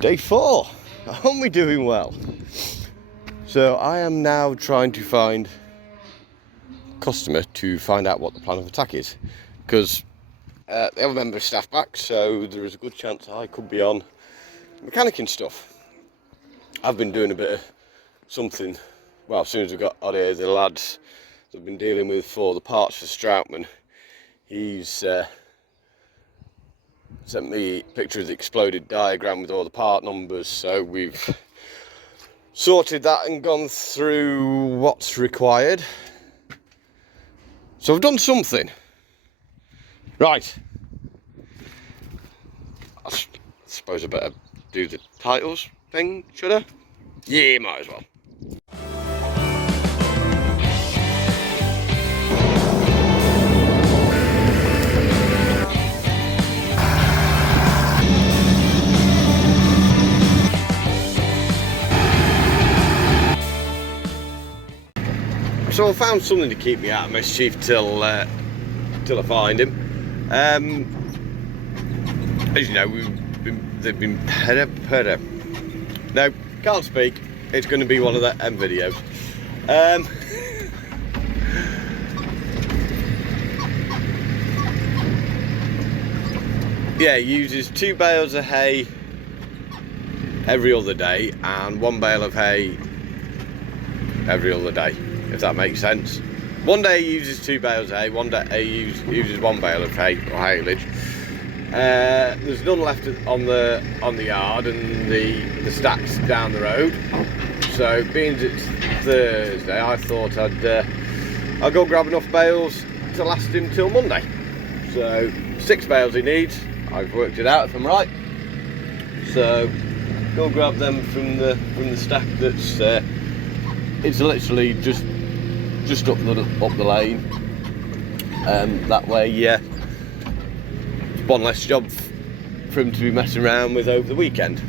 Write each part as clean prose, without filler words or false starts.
Day 4. Aren't we doing well? So I am now trying to find a customer to find out what the plan of attack is, because they have a member of staff back, so there is a good chance I could be on mechanicking stuff. I've been doing a bit of something, well, as soon as we got on here, the lads that I've been dealing with for the parts for Stroutman, he's sent me a picture of the exploded diagram with all the part numbers, so we've sorted that and gone through what's required. So I've done something. Right. I suppose I better do the titles thing, should I? Yeah, might as well. So I found something to keep me out of mischief till I find him. As you know, they've been no, can't speak. It's going to be one of the videos. Yeah, he uses 2 bales of hay every other day and 1 bale of hay every other day, if that makes sense. One day he uses 2 bales of hay, one day he uses 1 bale of hay or haylage. There's none left on the yard, and the stack's down the road. So being it's Thursday, I thought I'll go grab enough bales to last him till Monday. So 6 bales he needs. I've worked it out if I'm right. So go grab them from the stack that's it's literally just up the lane. That way, yeah, it's one less job for him to be messing around with over the weekend.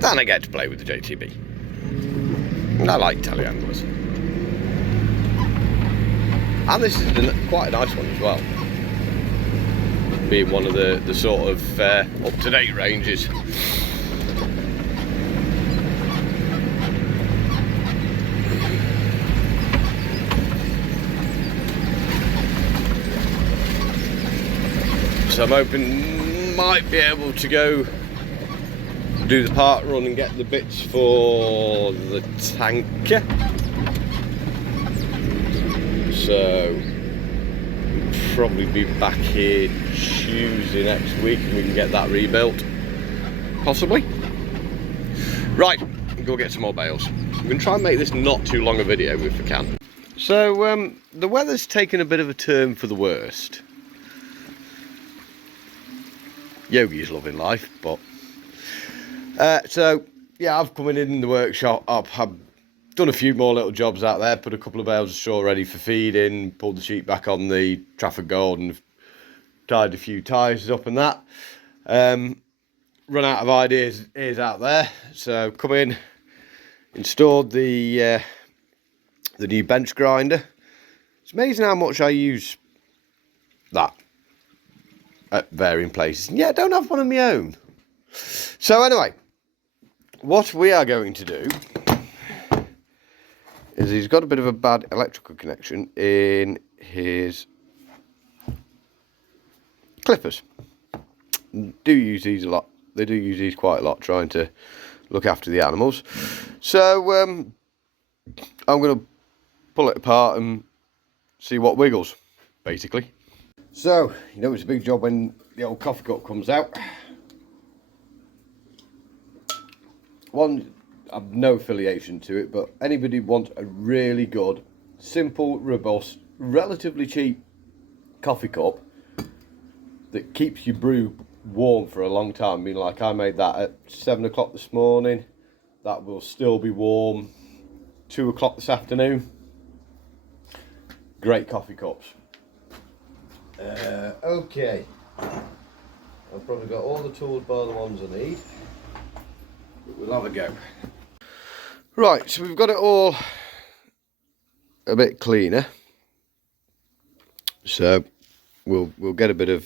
Then I get to play with the JTB. And I like telehandlers. And this is quite a nice one as well, being one of the sort of up-to-date ranges. So I'm hoping might be able to go do the part run and get the bits for the tanker. So probably be back here Tuesday next week and we can get that rebuilt, possibly. Right, go get some more bales. I'm going to try and make this not too long a video if I can. So the weather's taken a bit of a turn for the worst. Yogi's loving life, but so yeah, I've come in the workshop. I've done a few more little jobs out there, put a couple of bales of straw ready for feeding, pulled the sheet back on the Trafford Gold and tied a few ties up and that. Run out of ideas out there, so come in, installed the new bench grinder. It's amazing how much I use that at varying places. And yeah, I don't have one of my own. So anyway, what we are going to do is he's got a bit of a bad electrical connection in his clippers. Do use these a lot. They do use these quite a lot, trying to look after the animals. So I'm going to pull it apart and see what wiggles, basically. So, you know, it's a big job when the old coffee cup comes out. One, I've no affiliation to it, but anybody wants a really good, simple, robust, relatively cheap coffee cup that keeps your brew warm for a long time. I mean, like I made that at 7 o'clock this morning. That will still be warm 2 o'clock this afternoon. Great coffee cups. Okay, I've probably got all the tools bar the ones I need, but we'll have a go. Right, so we've got it all a bit cleaner, so we'll get a bit of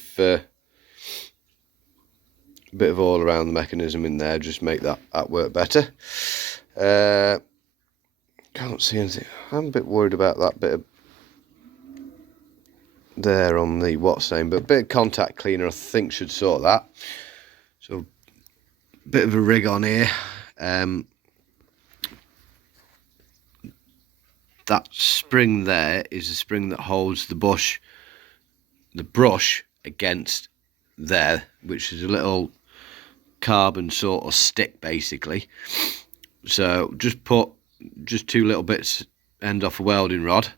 a bit of oil around the mechanism in there, just make that work better. Can't see anything. I'm a bit worried about that bit of there on the what's name, but a bit of contact cleaner I think should sort that. So a bit of a rig on here. That spring there is the spring that holds the brush against there, which is a little carbon sort of stick basically. So just put two little bits end off a welding rod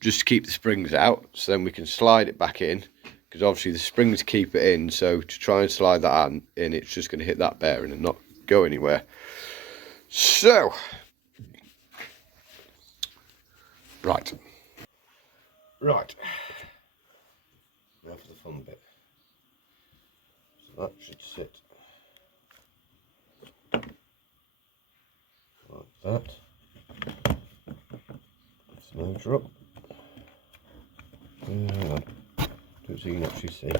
just to keep the springs out, so then we can slide it back in, because obviously the springs keep it in, so to try and slide that in, it's just going to hit that bearing and not go anywhere. So right now for the fun bit. So that should sit like that. Let's motor up. Do it so you can actually see.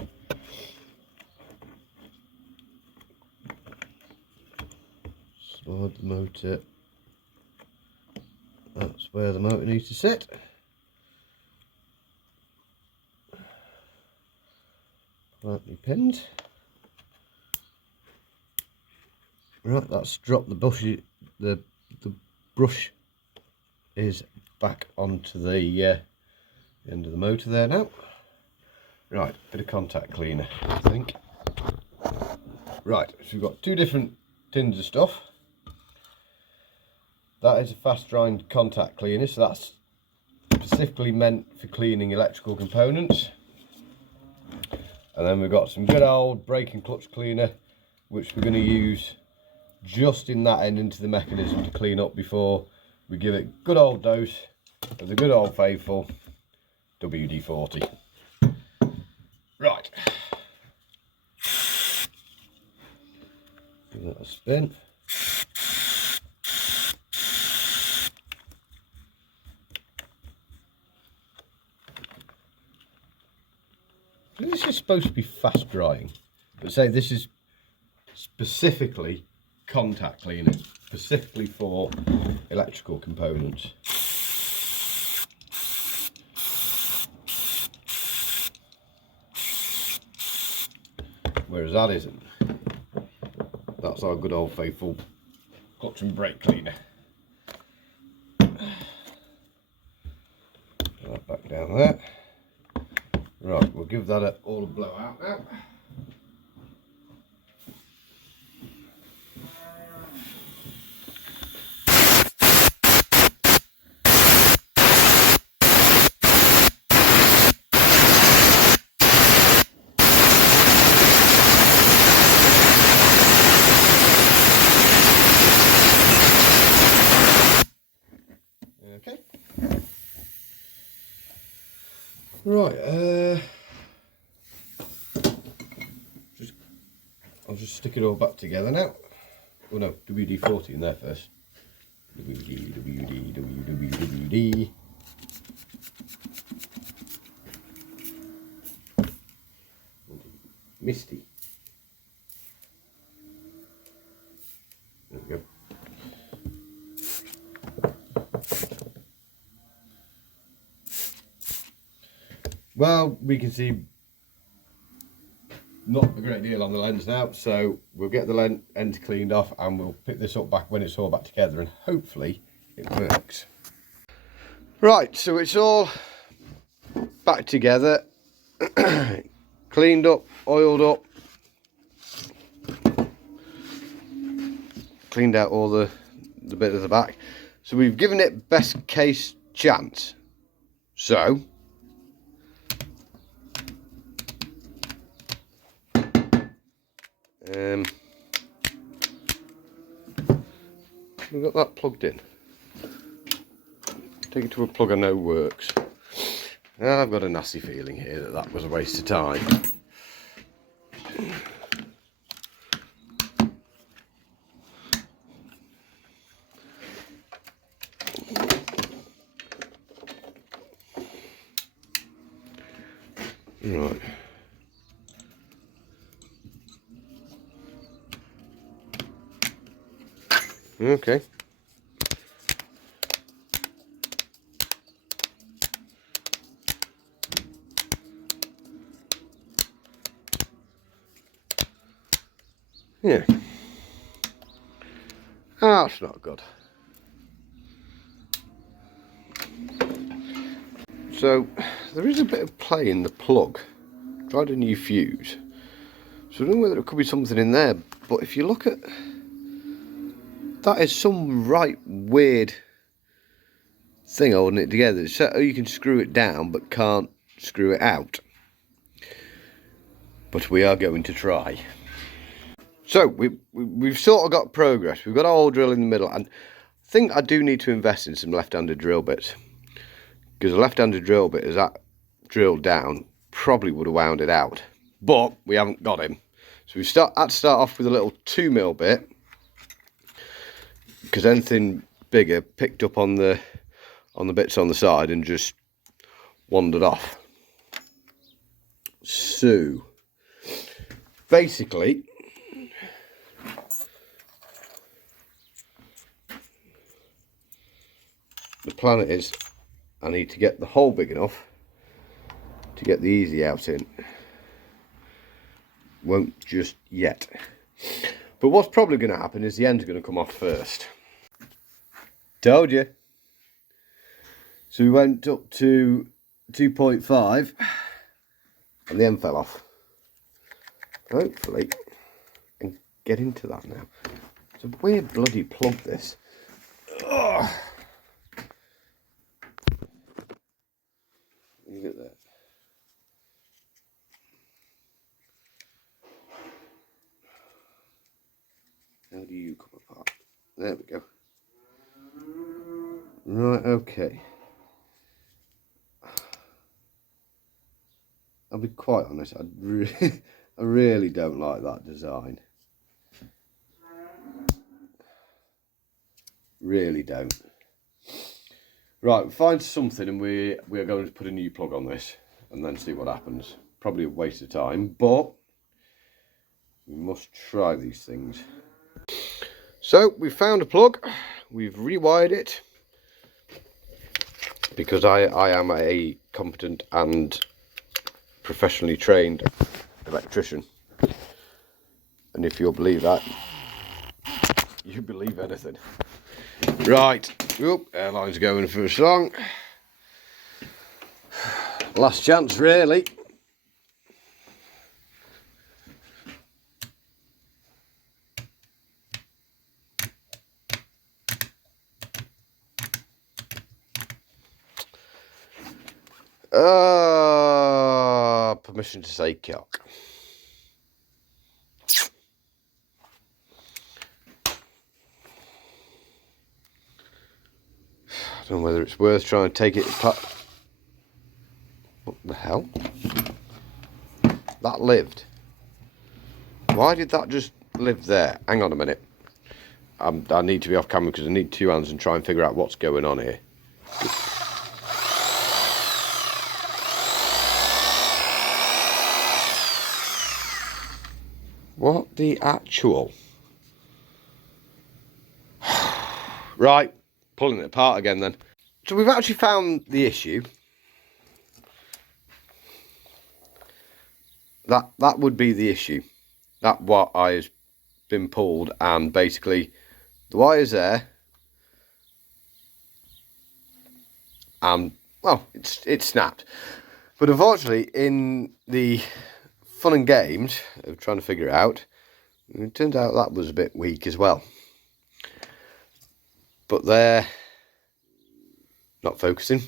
Slide the motor. That's where the motor needs to sit. Lightly pinned. Right, that's dropped the bush. The brush is back onto the end of the motor there now. Right, bit of contact cleaner, I think. Right, so we've got two different tins of stuff. That is a fast drying contact cleaner, so that's specifically meant for cleaning electrical components. And then we've got some good old brake and clutch cleaner, which we're going to use just in that end into the mechanism to clean up before we give it a good old dose of the good old faithful WD-40. Right. Give that a spin. This is supposed to be fast drying, but say this is specifically contact cleaner, specifically for electrical components. Whereas that isn't. That's our good old faithful clutch and brake cleaner. Right, back down there. Right, we'll give that all a blow out now. Okay. Right, I'll just stick it all back together now. Oh no, WD-40 in there first. WD. Misty. There we go. Well, we can see not a great deal on the lens now, so we'll get the end cleaned off and we'll pick this up back when it's all back together, and hopefully it works. Right, so it's all back together, cleaned up, oiled up, cleaned out all the bit of the back. So we've given it best case chance. So we've got that plugged in. Take it to a plug I know works. I've got a nasty feeling here that was a waste of time. Right. Okay. Yeah. That's not good. So there is a bit of play in the plug. Tried a new fuse. So I don't know whether it could be something in there, but if you look at that, is some right weird thing holding it together. So you can screw it down but can't screw it out. But we are going to try. So we've sort of got progress. We've got our hole drill in the middle, and I think I do need to invest in some left-handed drill bits, because a left-handed drill bit, as that drilled down, probably would have wound it out. But we haven't got him, so we had to start off with a little 2mm bit, because anything bigger picked up on the bits on the side and just wandered off. So basically, the plan is I need to get the hole big enough to get the easy out in. Won't just yet. But what's probably going to happen is the end's going to come off first. Told you. So we went up to 2.5 and the end fell off. Hopefully I can get into that now. It's a weird bloody plug, this. Ugh. Look at that. How do you come apart? There we go. Right, okay. I'll be quite honest, I really don't like that design. Really don't. Right, we'll find something and we are going to put a new plug on this and then see what happens. Probably a waste of time, but we must try these things. So we found a plug, we've rewired it, because I am a competent and professionally trained electrician, and if you'll believe that, you believe anything. Right, airline's going for a song. Last chance, really. Permission to say cock. I don't know whether it's worth trying to take it apart. What the hell? That lived. Why did that just live there? Hang on a minute. I need to be off camera because I need two hands and try and figure out what's going on here. What the actual? Right, pulling it apart again then. So we've actually found the issue. That would be the issue. That wire has been pulled, and basically the wire's there, and well, it's snapped. But unfortunately, in the fun and games of trying to figure it out, it turned out that was a bit weak as well. But they're not focusing.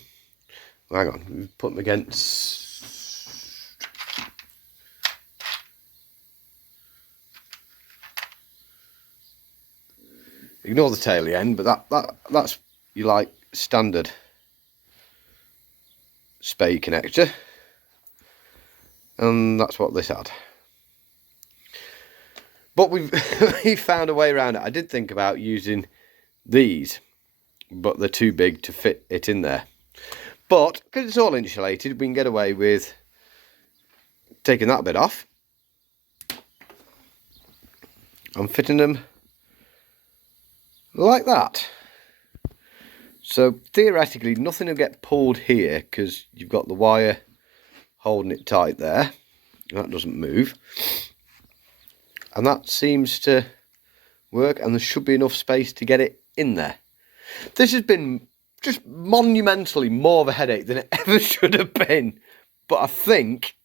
Hang on, we've put them against. Ignore the taily end, but that's your like standard spade connector, and that's what this had. But we found a way around it. I did think about using these, but they're too big to fit it in there. But because it's all insulated, we can get away with taking that bit off and fitting them like that. So theoretically nothing will get pulled here because you've got the wire holding it tight there. That doesn't move. And that seems to work, and there should be enough space to get it in there. This has been just monumentally more of a headache than it ever should have been. But I think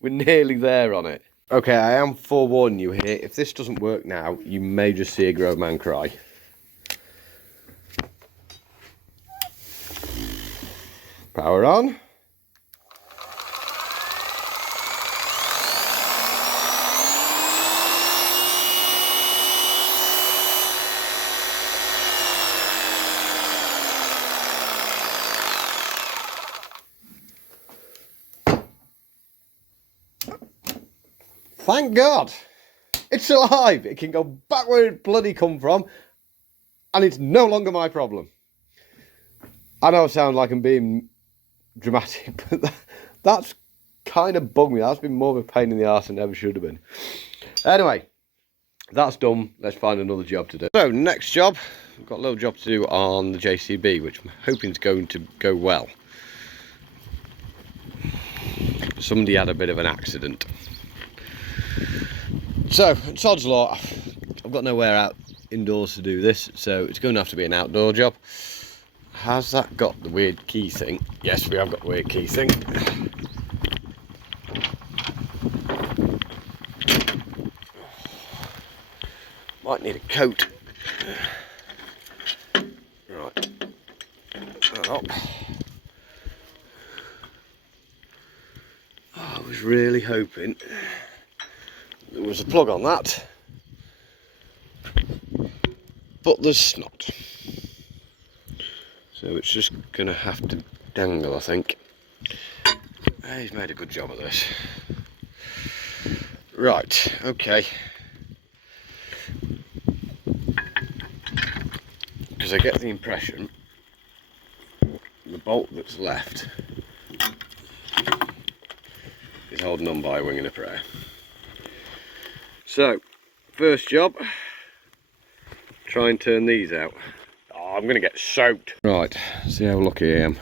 we're nearly there on it. Okay, I am forewarning you here. If this doesn't work now, you may just see a grown man cry. Power on. Thank God, it's alive. It can go back where it bloody come from, and it's no longer my problem. I know I sound like I'm being dramatic, but that's kind of bugged me. That's been more of a pain in the arse than it ever should have been. Anyway, that's done. Let's find another job to do. So, next job, I've got a little job to do on the JCB, which I'm hoping is going to go well. Somebody had a bit of an accident. So, sod's law, I've got nowhere out indoors to do this, so it's going to have to be an outdoor job. Has that got the weird key thing? Yes, we have got the weird key thing. Might need a coat. Right, that up. Oh, I was really hoping there was a plug on that, but there's not. So it's just going to have to dangle, I think. He's made a good job of this. Right, okay. Because I get the impression the bolt that's left is holding on by a wing and a prayer. So, first job, try and turn these out. Oh, I'm going to get soaked. Right, see how lucky I am.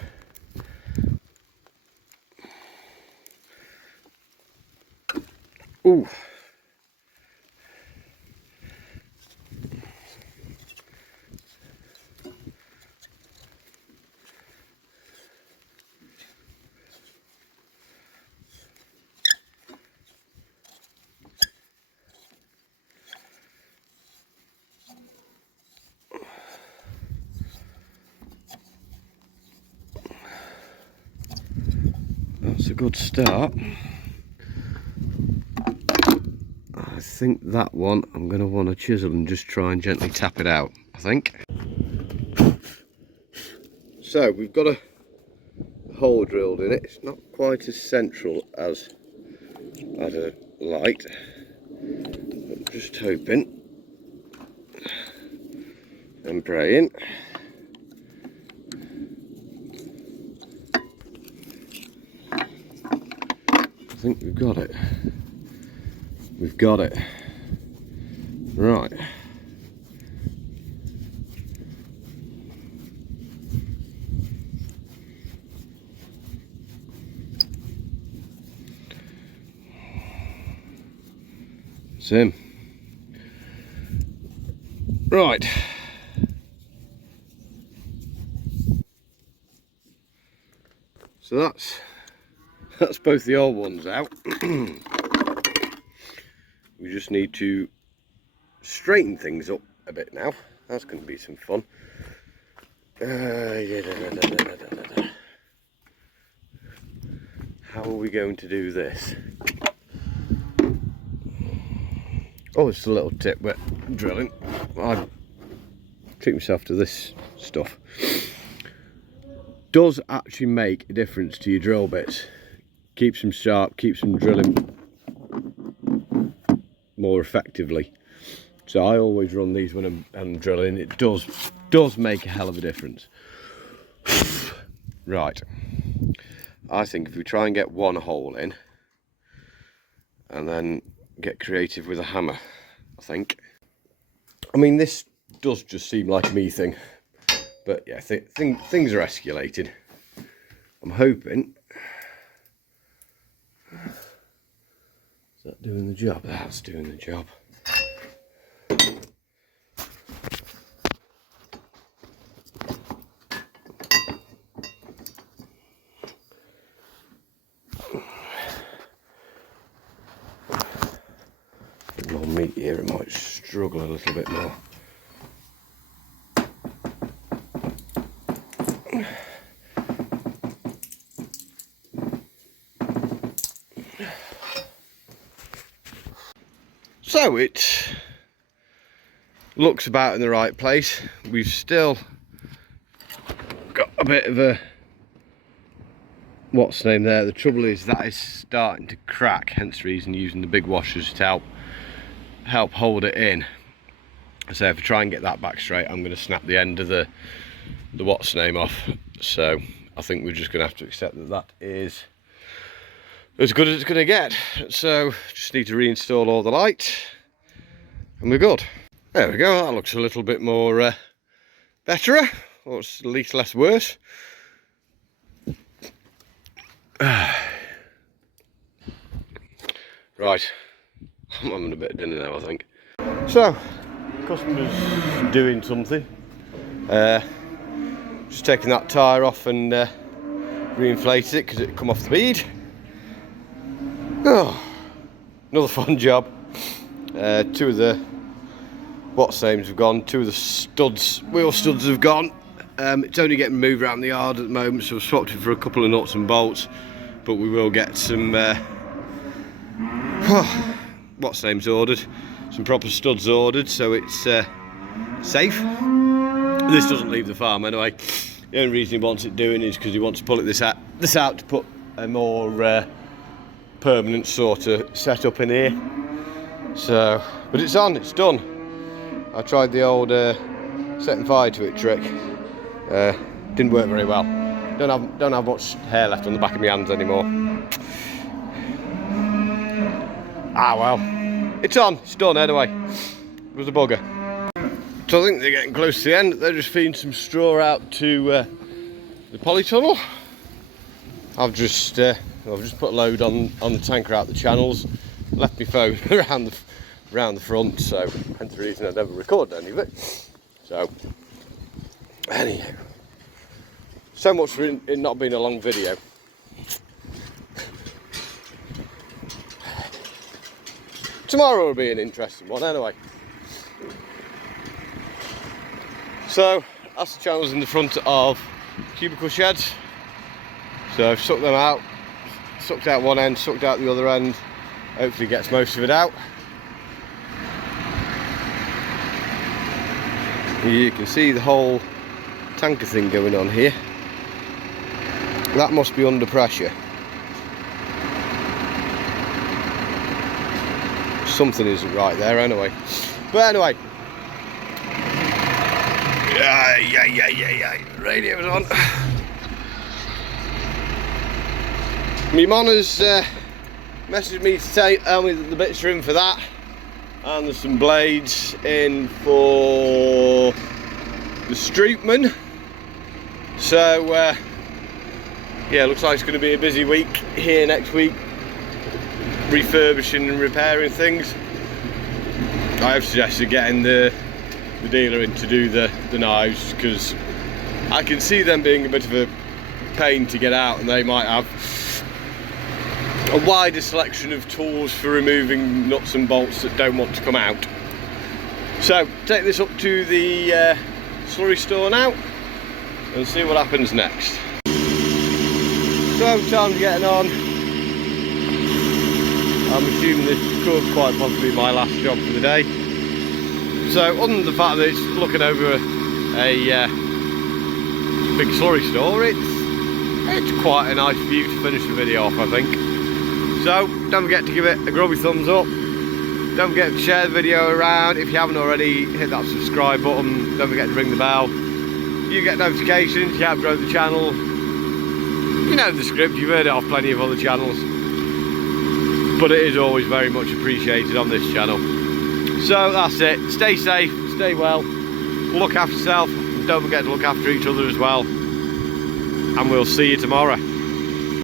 Ooh. That's a good start. I think that one I'm going to want to chisel and just try and gently tap it out, I think. So we've got a hole drilled in it. It's not quite as central as I'd like. I'm just hoping and praying. I think we've got it. We've got it. Right. Same. Right. So that's both the old ones out. We just need to straighten things up a bit now. That's going to be some fun. How are we going to do this? Oh, it's a little tip with drilling. I treat myself to this stuff. Does actually make a difference to your drill bits. Keeps them sharp, keeps them drilling more effectively. So I always run these when I'm drilling. It does make a hell of a difference. Right. I think if we try and get one hole in and then get creative with a hammer, I think. I mean, this does just seem like a me thing. But yeah, things are escalating. I'm hoping. Is that doing the job? That's doing the job. More meat here, it might struggle a little bit more. So it looks about in the right place. We've still got a bit of a what's the name there. The trouble is that is starting to crack, hence the reason using the big washers to help hold it in. So if I try and get that back straight, I'm going to snap the end of the what's name off. So I think we're just going to have to accept that that is as good as it's going to get. So just need to reinstall all the light and we're good. There we go, that looks a little bit more better, or it's at least less worse. Right, I'm having a bit of dinner now, I think. So, customer's doing something. Just taking that tyre off and reinflated it because it come off the bead. Oh, another fun job. Two of the what's names have gone. Two of the studs, wheel studs have gone. It's only getting moved around the yard at the moment, so I've swapped it for a couple of nuts and bolts. But we will get some what's names ordered, some proper studs ordered, so it's safe. This doesn't leave the farm anyway. The only reason he wants it doing is because he wants to pull this out to put a more permanent sort of setup in here. So, but it's on, it's done. I tried the old setting fire to it trick. Didn't work very well. Don't have much hair left on the back of my hands anymore. Ah well, it's on, it's done anyway. It was a bugger. So I think they're getting close to the end. They're just feeding some straw out to the polytunnel. I've just put a load on the tanker out the channels. Left my phone around the front, so hence the reason I never recorded any of it. So anyhow, so much for it not being a long video. Tomorrow will be an interesting one anyway. So that's the channels in the front of cubicle sheds. So I've sucked them out, sucked out one end, sucked out the other end. Hopefully gets most of it out. You can see the whole tanker thing going on here. That must be under pressure. Something isn't right there anyway. But anyway. Yeah. Radio's on. My mon has messaged me to tell me that the bits are in for that. And there's some blades in for the Stroopman. So yeah, looks like it's going to be a busy week here next week, refurbishing and repairing things. I have suggested getting the dealer in to do the knives, because I can see them being a bit of a pain to get out, and they might have a wider selection of tools for removing nuts and bolts that don't want to come out. So take this up to the slurry store now and see what happens next. So time's getting on. I'm assuming this could quite possibly be my last job for the day. So other than the fact that it's looking over a big slurry store, it's quite a nice view to finish the video off, I think. So don't forget to give it a grubby thumbs up. Don't forget to share the video around. If you haven't already, hit that subscribe button. Don't forget to ring the bell. You get notifications, you help grow the channel. You know the script, you've heard it off plenty of other channels. But it is always very much appreciated on this channel. So that's it. Stay safe, stay well. look after yourself, and don't forget to look after each other as well, and we'll see you tomorrow.